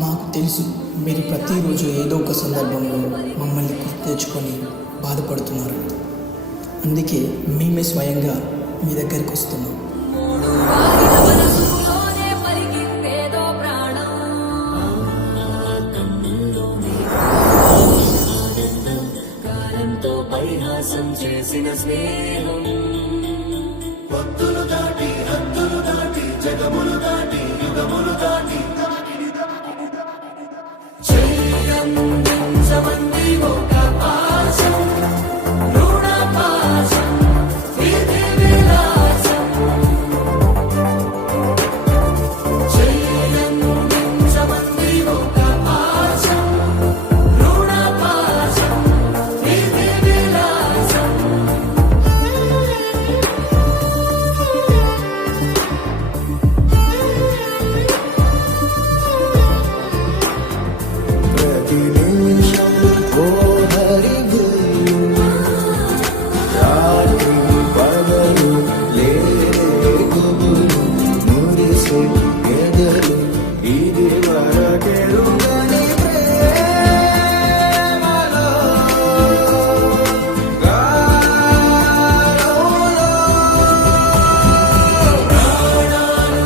మాకు తెలుసు మీరు ప్రతిరోజు ఏదో ఒక సందర్భంలో మమ్మల్ని గుర్తు తెచ్చుకొని బాధపడుతున్నారు. అందుకే మేమే స్వయంగా మీ దగ్గరికి వస్తున్నాం. చేసిన స్నేహం పొత్తులు దాటి హద్దులు దాటి జగములు దాటి యుగములు దాటి చెయ్యందించమంది ఒక పాశం రుణ పాశం విధి విలాసం చెయ్యందించమంది ఒక పాశం రుణ పాశం విధి విలాసం ప్రతి నిమిషం ఓ హరిగులు రాత్రి పగలు లేకుబులు మురిసే ఎదలు ఇది వరకెరుగని ప్రేమలో గాలోలో ప్రాణాలు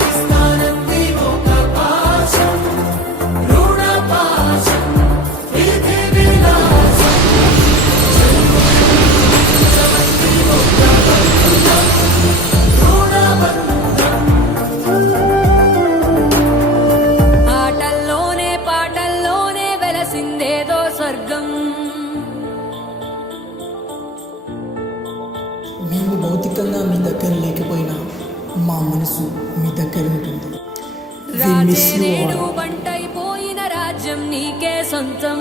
ఇస్తానంది ఒక పాశం రుణ పాశం విధి విలాసం చెయ్యందించమంది ఒక బంధం రుణబంధం ఆటల్లోనే పాటల్లోనే వెలసిందేదో స్వర్గం. మేము భౌతికంగా మీ దగ్గర లేకపోయినా మా మనసు మీ దగ్గర ఉంటుంది. We miss రాజే you నేడు all. బంటైపోయిన రాజ్యం నీకే సొంతం.